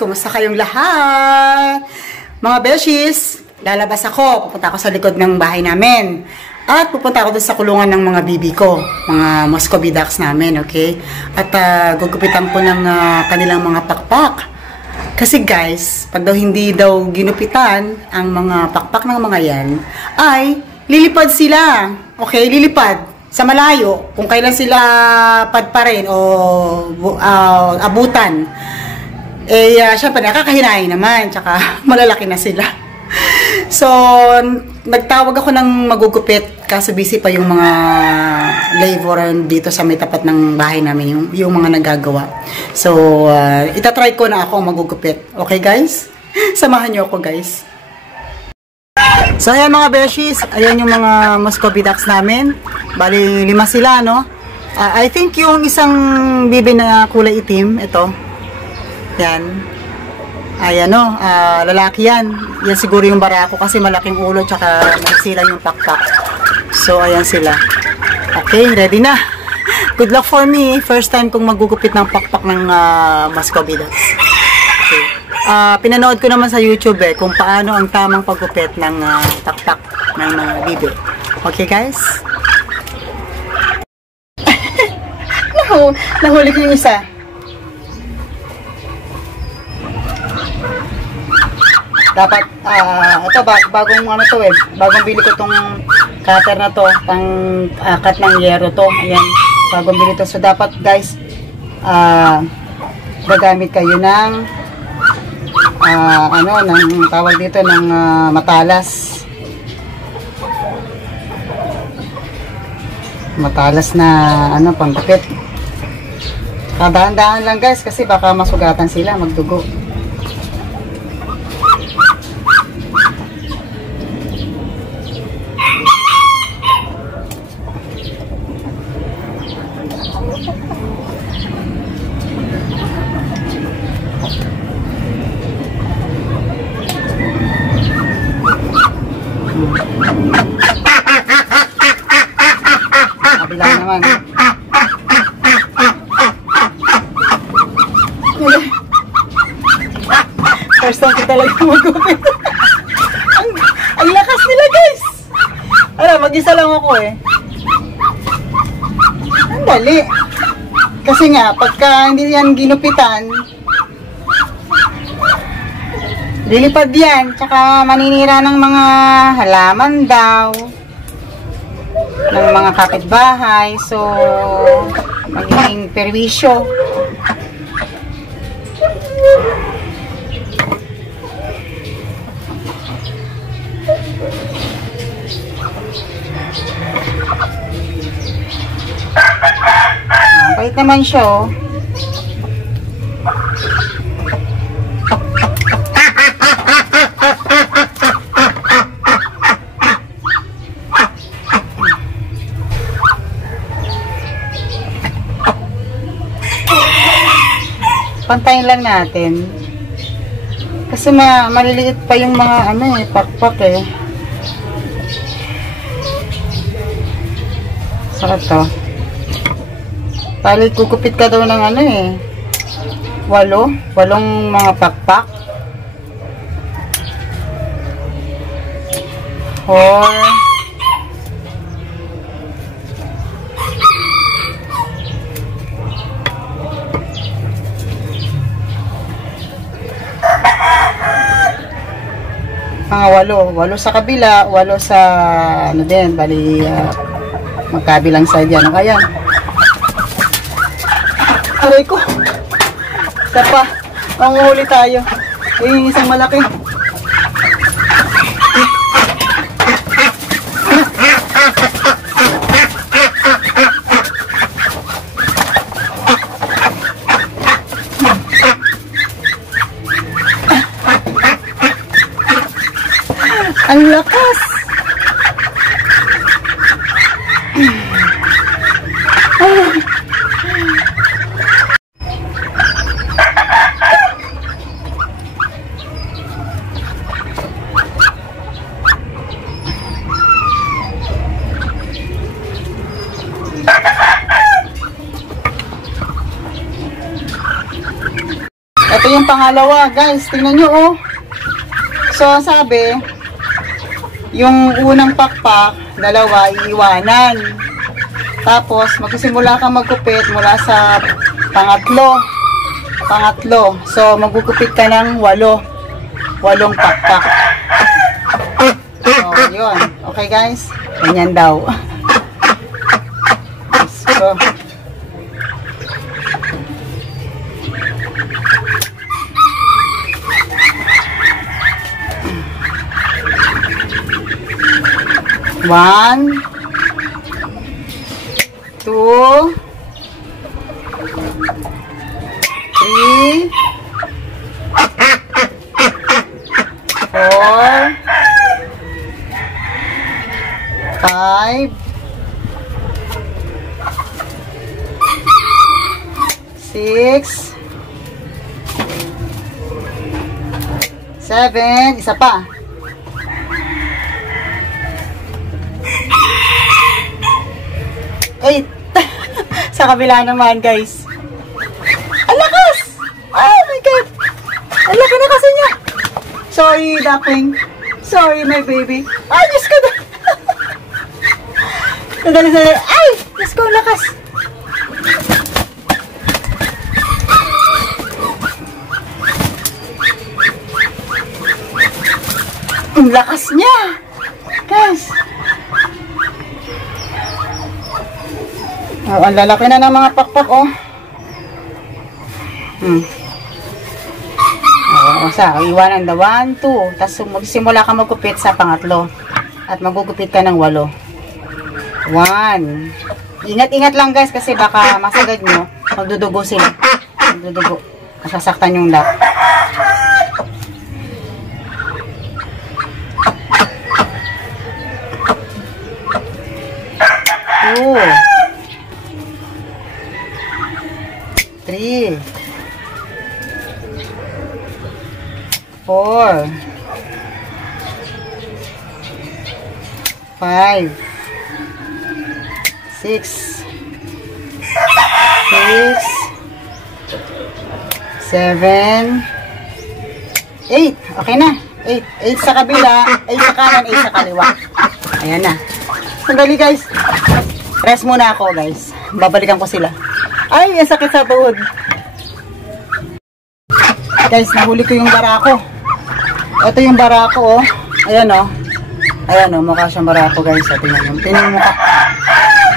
Kumusta kayong lahat? Mga beshies, lalabas ako. Pupunta ako sa likod ng bahay namin. At pupunta ako doon sa kulungan ng mga bibi ko. Mga Muscovy ducks namin, okay? At gugupitan ko ng kanilang mga pakpak. Kasi guys, pag daw hindi daw ginupitan ang mga pakpak ng mga yan, ay lilipad sila. Okay, lilipad. Sa malayo, kung kailan sila padparin o abutan, eh, syempre, nakakahinahin naman, tsaka malalaki na sila. So, nagtawag ako ng magugupit, kaso busy pa yung mga laborer dito sa may tapat ng bahay namin, yung mga nagagawa. So, itatry ko na ako magugupit. Okay, guys? Samahan niyo ako, guys. So, ayan mga beshies, ayan yung mga Muscovy ducks namin. Bali, 5 sila, no? I think yung isang bibi na kulay itim, ito. Yan. Ayan, no? Lalaki yan. Yan siguro yung barako kasi malaking ulo, tsaka sila yung pakpak. So, ayan sila. Okay, ready na. Good luck for me. First time kong magugupit ng pakpak ng Muscovy ducks. Okay. Pinanood ko naman sa YouTube kung paano ang tamang paggupit ng taktak ng mga bibi. Okay guys? Nahuli ko yung isa. Dapat, ito bagong ano to bagong bili ko tong cutter na to, pang cut ng yero to. Ayan, bagong bili to. So dapat guys, gagamit kayo ng ng tawag dito ng matalas na panggupit. Dahan-dahan lang guys kasi baka masugatan sila, magdugo. Kabila naman. First time ko talaga magupit. ang lakas nila guys. Mag-isa lang ako Ang dali. Kasi nga, pagka hindi yan ginupitan, lilipad yan, tsaka maninira ng mga halaman daw, ng mga kapitbahay, so magiging perwisyo. Bait naman siya Pantayin lang natin. Kasi maliliit pa yung mga pakpak Sarap to. Bali, kukupit ka daw ng 8 mga pakpak. 4 mga 8 sa kabila, 8 sa din, bali magkabilang side yan. Ayan. Aray ko. Isa pa. Manguhuli tayo. Yung isang malaki. Ang lakas. Ito yung pangalawa, guys. Tingnan nyo, oh. So, sabi, yung unang pakpak, dalawa, iiwanan. Tapos, magsisimula kang magkupit mula sa pangatlo. So, magkukupit ka ng 8 pakpak. So, yun. Okay, guys? Ganyan daw. So, one, two, three, four, five, six, seven, isa pa. 8. Sa kabila naman, guys. Ang lakas! Oh my God! Ang laki na kasi niya. Sorry, duckling. Sorry, my baby. Ay, Diyos ko na. Sandali. Ay! Diyos ko, ang lakas. Ang lakas niya. Guys. Oh, ang lalaki na ng mga pakpak, oh. Iwanan na 1, 2. Tapos magsimula ka magkupit sa pangatlo. At magugupit ka ng 8. 1. Ingat-ingat lang, guys, kasi baka masagad nyo. Magdudugo sila. Magdudugo. Masasaktan yung lock. 2. 3, 4, 5, 6, 7, 8. Okay na. 8 sa kabila, 8 sa kanan, 8 sa kaliwa. Ayan na. Sandali, guys. Rest muna ako, guys. Babalikan ko sila. Ay, ang sakit sa tuhod. Guys, nahuli ko yung barako. Ito yung barako, oh. Ayan, oh. Ayan, oh. Mukha siyang barako, guys. Tingnan yung mukha.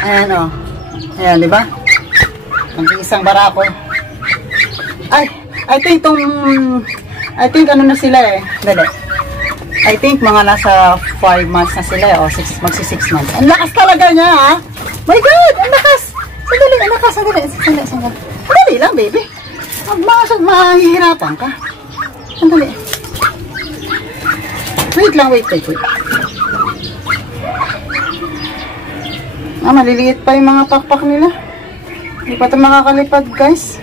Ayan, oh. Ayan, di ba? Ang isang barako. Ay, I think ano na sila, eh. Dali. I think mga nasa 5 months na sila, eh. O, magsi 6 months. Ang lakas talaga niya, ha? My God! Ang lakas! Sandali, anak ka, sandali. Sandali lang, baby. Mahihirapan ka. Sandali. Wait lang, wait. Maliliit pa yung mga pakpak nila. Hindi pa ito makakalipad, guys.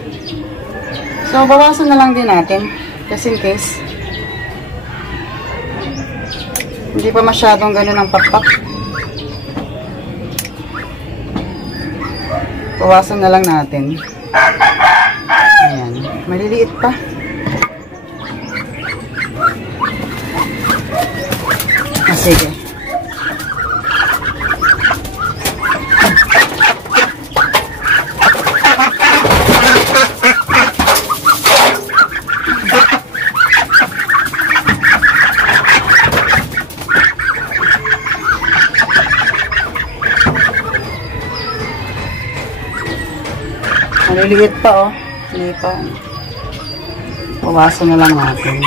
So, bawasan na lang din natin. Just in case. Hindi pa masyadong ganun ang pakpak. Bawasan na lang natin. Ayan. Maliliit pa. Sige. Maliliit pa, oh. Hindi pa. Pawasan na lang natin.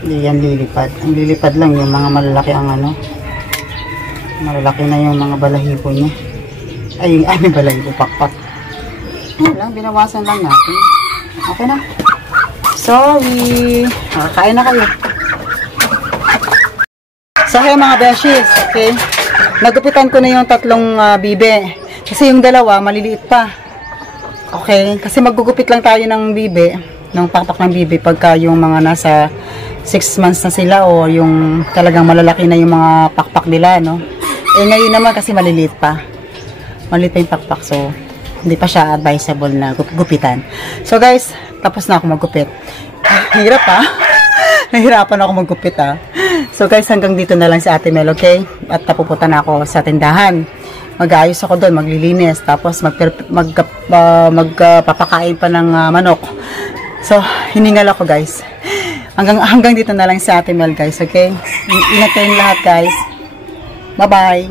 Hindi yan lilipad. Ang lilipad lang yung mga malalaki ang ano. Malalaki na yung mga balahibo niya. Ay, may balahibo, pakpak. Lang, binawasan lang natin. Okay na. Sorry. Kain na kayo. So, hey mga beshies. Okay. Nagupitan ko na yung 3 bibe. Kasi yung 2, maliliit pa. Okay? Kasi magugupit lang tayo ng bibe, ng pakpak ng bibe, pagka yung mga nasa 6 months na sila o yung talagang malalaki na yung mga pakpak nila, no? Eh, ngayon naman kasi maliliit pa. Maliliit pa yung pakpak. So, hindi pa siya advisable na gupitan. So, guys, tapos na ako magupit. Hirap nahihirapan ako magupit So guys, hanggang dito na lang si Ate Mel, okay? At napupunta na ako sa tindahan. Mag-aayos ako doon, maglilinis, tapos magpapakain pa ng manok. So, hiningal ako guys. Hanggang dito na lang si Ate Mel guys, okay? Ingat kayong lahat guys. Bye-bye!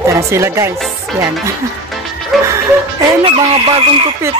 Ito na sila guys. Yan. Ayan na, mga bagong kupit.